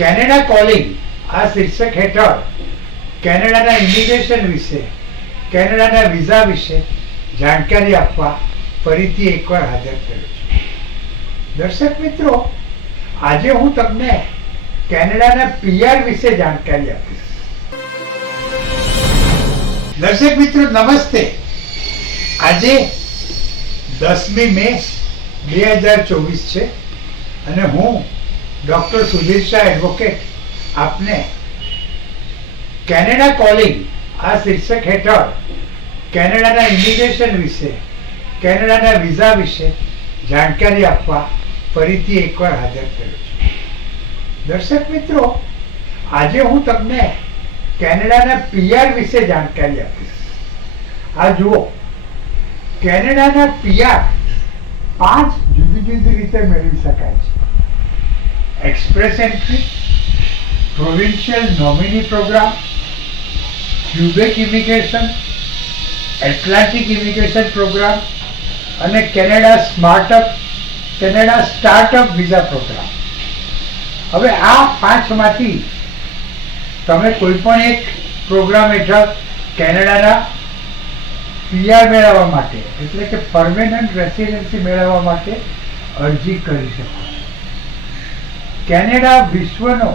Canada calling આ શીર્ષક હેઠળ કેનેડાના ઇમિગ્રેશન વિશે, કેનેડાના વિઝા વિશે જાણકારી આપવા ફરીથી એકવાર હાજર થયો છું. દર્શક મિત્રો, આજે હું તમને કેનેડાના પીઆર વિશે જાણકારી આપીશ. દર્શક મિત્રો નમસ્તે. આજે 10મી મે 2024 છે અને હું ડોક્ટર સુધીર શાહ એડવોકેટ આપને કેનેડા કોલિંગ આ શીર્ષક હેઠળ કેનેડાના ઇમિગ્રેશન વિશે, કેનેડાના વિઝા વિશે જાણકારી આપવા ફરીથી એકવાર હાજર થયો છું. દર્શક મિત્રો, આજે હું તમને કેનેડાના પીઆર વિશે જાણકારી આપીશ. આ જુઓ, કેનેડાના પીઆર 5 જુદી જુદી રીતે મેળવી શકાય છે. Express entry, provincial nominee program, Quebec immigration, Atlantic immigration program અને કેનેડા સ્ટાર્ટઅપ વિઝા પ્રોગ્રામ. હવે આ 5માંથી તમે કોઈ પણ એક પ્રોગ્રામ હેઠળ કેનેડાના પીઆર મેળવવા માટે, એટલે કે પરમેનન્ટ રેસિડેન્સી મેળવવા માટે અરજી કરી શકો. કેનેડા વિશ્વનો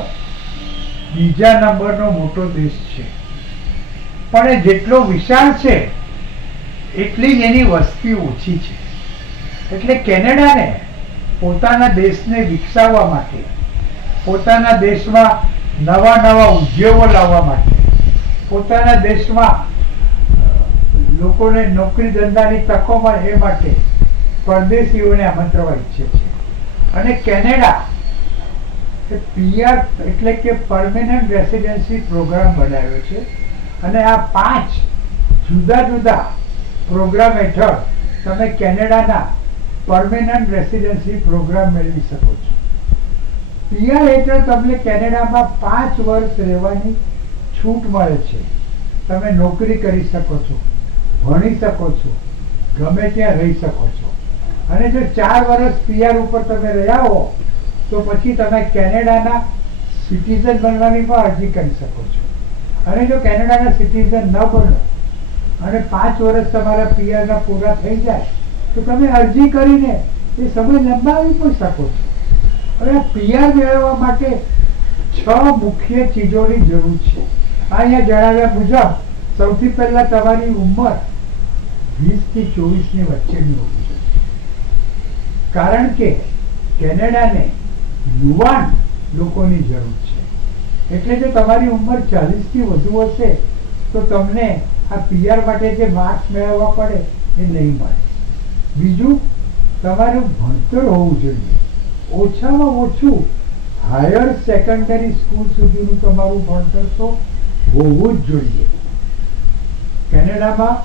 બીજા નંબરનો મોટો દેશ છે, પણ એ જેટલો વિશાળ છે એટલી જ એની વસ્તી ઓછી છે. એટલે કેનેડાને પોતાના દેશને વિકસાવવા માટે, પોતાના દેશમાં નવા નવા ઉદ્યોગો લાવવા માટે, પોતાના દેશમાં લોકોને નોકરી ધંધાની તકો મળે એ માટે પરદેશીઓને આમંત્રવા ઈચ્છે છે. અને કેનેડા પીઆર એટલે કે પરમેનન્ટ રેસિડેન્સી પ્રોગ્રામ બનાવ્યો છે અને આ 5 જુદા જુદા પ્રોગ્રામ હેઠળ તમે કેનેડાના પરમેનન્ટ રેસિડેન્સી પ્રોગ્રામ મેળવી શકો છો. પીઆર હેઠળ તમને કેનેડામાં 5 વર્ષ રહેવાની છૂટ મળે છે. તમે નોકરી કરી શકો છો, ભણી શકો છો, ગમે ત્યાં રહી શકો છો. અને જો 4 વર્ષ પીઆર ઉપર તમે રહ્યા હો તો પછી તમે કેનેડાના સિટીઝન બનવાની પણ અરજી કરી શકો છો. અને જો કેનેડાના સિટીઝન ન બનો અને 5 વર્ષ તમારા પીઆરના પૂરા થઈ જાય તો તમે અરજી કરીને એ સમય લંબાવી પણ શકો છો. હવે આ પીઆર મેળવવા માટે 6 મુખ્ય ચીજોની જરૂર છે. અહીંયા જણાવ્યા મુજબ સૌથી પહેલા તમારી ઉંમર 20 થી 24ની વચ્ચેની હોવી જોઈએ. કારણ કે કેનેડાને યુવાન લોકોની જરૂર છે. એટલે જો તમારી ઉંમર 40 થી વધુ હશે તો તમને આ પીઆર માટે જે માર્ક્સ મેળવવા પડે એ નહીં મળે. બીજું, તમારું ભણતર હોવું જોઈએ. ઓછામાં ઓછું હાયર સેકન્ડરી સ્કૂલ સુધીનું તમારું ભણતર તો હોવું જ જોઈએ. કેનેડામાં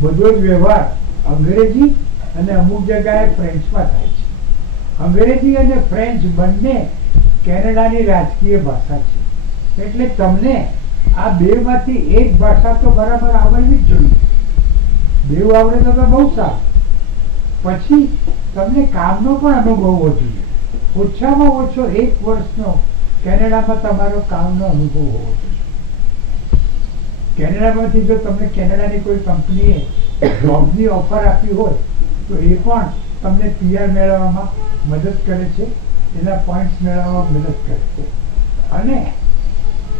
બધો જ વ્યવહાર અંગ્રેજી અને અમુક જગ્યાએ ફ્રેન્ચમાં થાય છે. અંગ્રેજી અને ફ્રેન્ચ બંને કેનેડાની રાજકીય ભાષા છે. એટલે તમને આ બેમાંથી એક ભાષા તો બરાબર આવડવી જ જોઈએ. બેવ આવડે તો બહુ સારું. પછી તમને કામનો પણ અનુભવ હોવો જોઈએ. ઓછામાં ઓછો 1 વર્ષનો કેનેડામાં તમારો કામનો અનુભવ હોવો જોઈએ. કેનેડામાંથી જો તમને કેનેડાની કોઈ કંપનીએ જોબની ઓફર આપી હોય તો એ પણ તમને પીઆર મેળવવામાં મદદ કરે છે, એના પોઈન્ટ્સ મેળવવામાં મદદ કરે છે. અને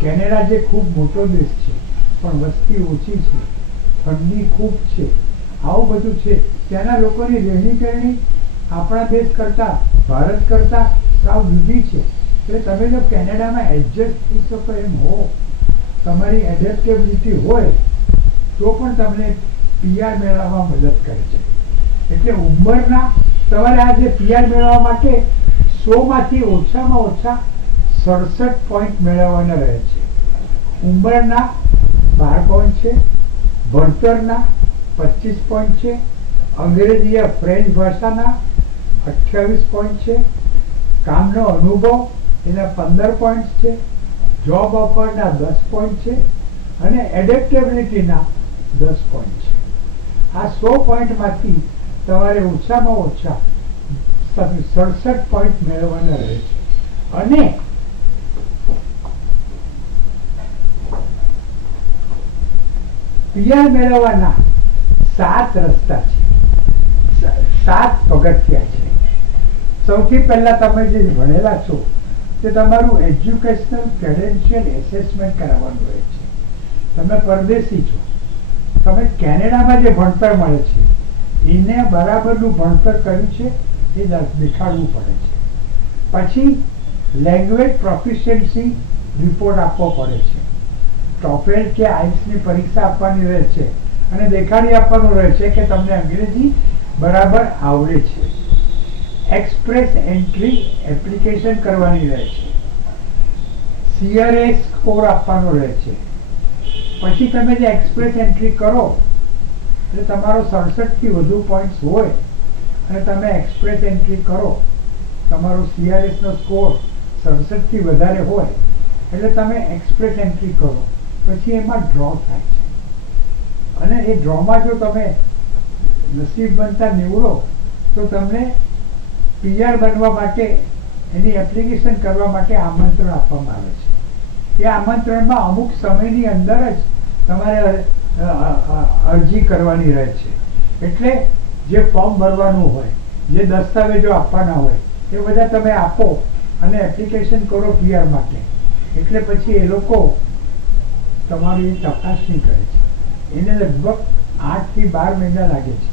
કેનેડા જે ખૂબ મોટો દેશ છે પણ વસ્તી ઓછી છે, ઠંડી ખૂબ છે, આવું બધું છે, ત્યાંના લોકોની રહેણી કરણી આપણા દેશ કરતાં, ભારત કરતાં સાવ જુદી છે. એટલે તમે જો કેનેડામાં એડજસ્ટ થઈ શકો એમ હો, તમારી એડેપ્ટેબિલિટી હોય તો પણ તમને પીઆર મેળવવામાં મદદ કરે છે. એટલે ઉંમરના તમારે આ જે પીઆર મેળવવા માટે 100માંથી ઓછામાં ઓછા 67 પોઈન્ટ મેળવવાના રહે છે. ઉંમરના 12 પોઈન્ટ છે, ભણતરના 25 પોઈન્ટ છે, અંગ્રેજી ફ્રેન્ચ ભાષાના 28 પોઈન્ટ છે, કામનો અનુભવ એના 15 પોઈન્ટ છે, જોબ ઓફરના 10 પોઈન્ટ છે અને એડેપ્ટેબિલિટીના 10 પોઈન્ટ છે. આ 100 પોઈન્ટમાંથી તમારે ઓછામાં ઓછા 67 પોઈન્ટ મેળવવાના રહે છે. અને પીઆર મેળવવાના 7 રસ્તા છે, 7 પગથિયા છે. સૌથી પહેલા તમે જે ભણેલા છો તે તમારું એજ્યુકેશનલ ક્રેડેન્શિયલ એસેસમેન્ટ કરાવવાનું રહે છે. તમે પરદેશી છો, તમે કેનેડામાં જે ભણતર મળે છે એને બરાબરનું ભણતર કર્યું છે એ દેખાડવું પડે છે. પછી લેંગ્વેજ પ્રોફિશિયન્સી રિપોર્ટ આપવો પડે છે. ટોફેલ કે આઈલ્સની પરીક્ષા આપવાની રહે છે અને દેખાડી આપવાનું રહે છે કે તમને અંગ્રેજી બરાબર આવડે છે. એક્સપ્રેસ એન્ટ્રી એપ્લિકેશન કરવાની રહે છે. CRA સ્કોર આપવાનો રહે છે. પછી તમે જે એક્સપ્રેસ એન્ટ્રી કરો એટલે તમારો 67 થી વધુ પોઈન્ટ્સ હોય અને તમે એક્સપ્રેસ એન્ટ્રી કરો, તમારો CRS નો સ્કોર 67 થી વધારે હોય એટલે તમે એક્સપ્રેસ એન્ટ્રી કરો. પછી એમાં ડ્રો થાય છે અને એ ડ્રોમાં જો તમે નસીબ બનતા નીવડો તો તમને PR બનવા માટે એની એપ્લિકેશન કરવા માટે આમંત્રણ આપવામાં આવે છે. એ આમંત્રણમાં અમુક સમયની અંદર જ તમારે અરજી કરવાની રહે છે. એટલે જે ફોર્મ ભરવાનું હોય, જે દસ્તાવેજો આપવાના હોય એ બધા તમે આપો અને એપ્લિકેશન કરો PR માટે. એટલે પછી એ લોકો તમારી ચકાસણી કરે છે. એને લગભગ 8 થી 12 મહિના લાગે છે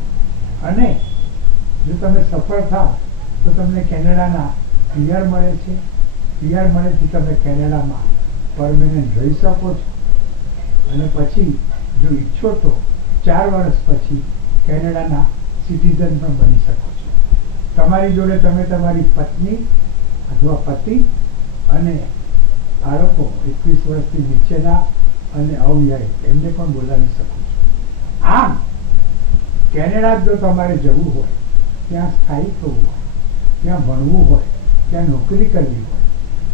અને જો તમે સફળ થાવ તો તમને કેનેડાના PR મળે છે. PR મળેથી તમે કેનેડામાં પરમેનન્ટ રહી શકો છો અને પછી જો ઈચ્છો તો 4 વર્ષ પછી કેનેડાના સિટીઝન પણ બની શકો છો. તમારી જોડે તમે તમારી પત્ની અથવા પતિ અને બાળકો 21 વર્ષથી નીચેના અને અવિવાહિત એમને પણ બોલાવી શકો છો. આમ કેનેડા જો તમારે જવું હોય, ત્યાં સ્થાયી થવું હોય, ત્યાં ભણવું હોય, ત્યાં નોકરી કરવી હોય,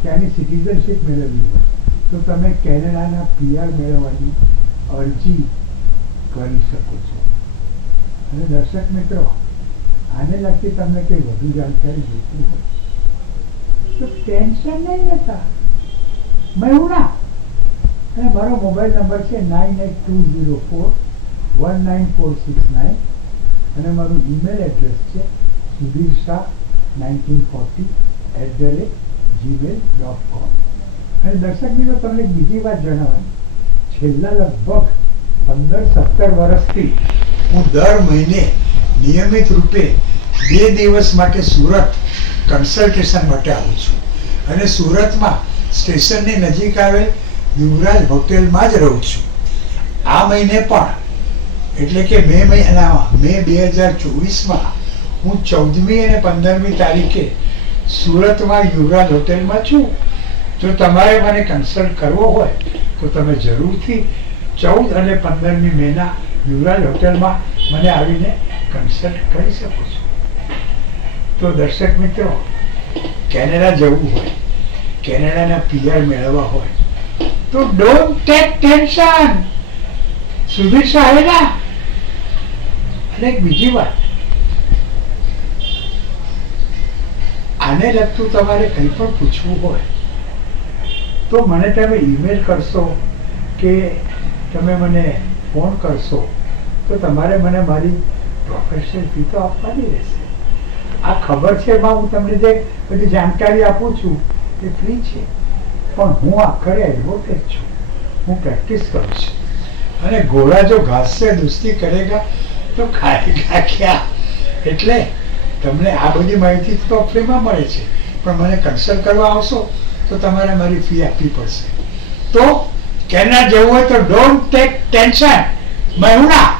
ત્યાંની સિટીઝનશીપ મેળવવી હોય તો તમે કેનેડાના PR મેળવવાની અરજી કરી શકો છો. અને દર્શક મિત્રો, આને લગતી તમને કંઈ વધુ જાણકારી જોઈતી હોય તો ટેન્શન નહીં લેતા, મેળવના. અને મારો મોબાઈલ નંબર છે 9820419469 અને મારું ઈમેલ એડ્રેસ છે subirsha1940@gmail.com. અને દર્શક મિત્રો, તમને બીજી વાત જણાવવાની, છેલ્લા લગભગ 15-17 વર્ષથી હું દર મહિને નિયમિત રૂપે 2 દિવસ માટે સુરત કન્સલ્ટેશન માટે આવું છું અને સુરતમાં સ્ટેશનની નજીક આવેલ યુવરાજ હોટેલમાં જ રહું છું. આ મહિને પણ એટલે કે મે મહિનામાં મે 2024માં હું 14મી અને 15મી તારીખે સુરતમાં યુવરાજ હોટેલમાં છું. જો તમારે મને કન્સલ્ટ કરવો હોય તો તમે જરૂરથી 14 અને 15મી મેના યુવરાજ હોટેલમાં મને આવીને કન્સલ્ટ કરી શકો છો. તો દર્શક મિત્રો, કેનેડા જવું હોય, કેનેડાના PR મેળવવા હોય તો ડોન્ટ ટેક ટેન્શન. સુધીર સાહેબા, અને એક બીજી વાત, આને લગતું તમારે કંઈ પણ પૂછવું હોય તો મને તમે ઈમેલ કરશો કે તમે મને ફોન કરશો તો તમારે મને મારી પ્રોફેશનલ ફી તો આપવાની રહેશે. આ ખબર છે એમાં હું તમને જે બધી જાણકારી આપું છું એ ફ્રી છે, પણ હું આખરે એડવોકેટ છું. હું પ્રેક્ટિસ કરું છું અને ઘોડા જો ઘાસ સે દોસ્તી કરેગા તો ખાએગા ક્યાં. એટલે તમને આ બધી માહિતી તો ફ્રીમાં મળે છે, પણ મને કન્સલ્ટ કરવા આવશો તો તમારે મારી ફી આપવી પડશે. તો કેનેડા જવું હોય તો ડોન્ટ ટેક ટેન્શન. મહેણા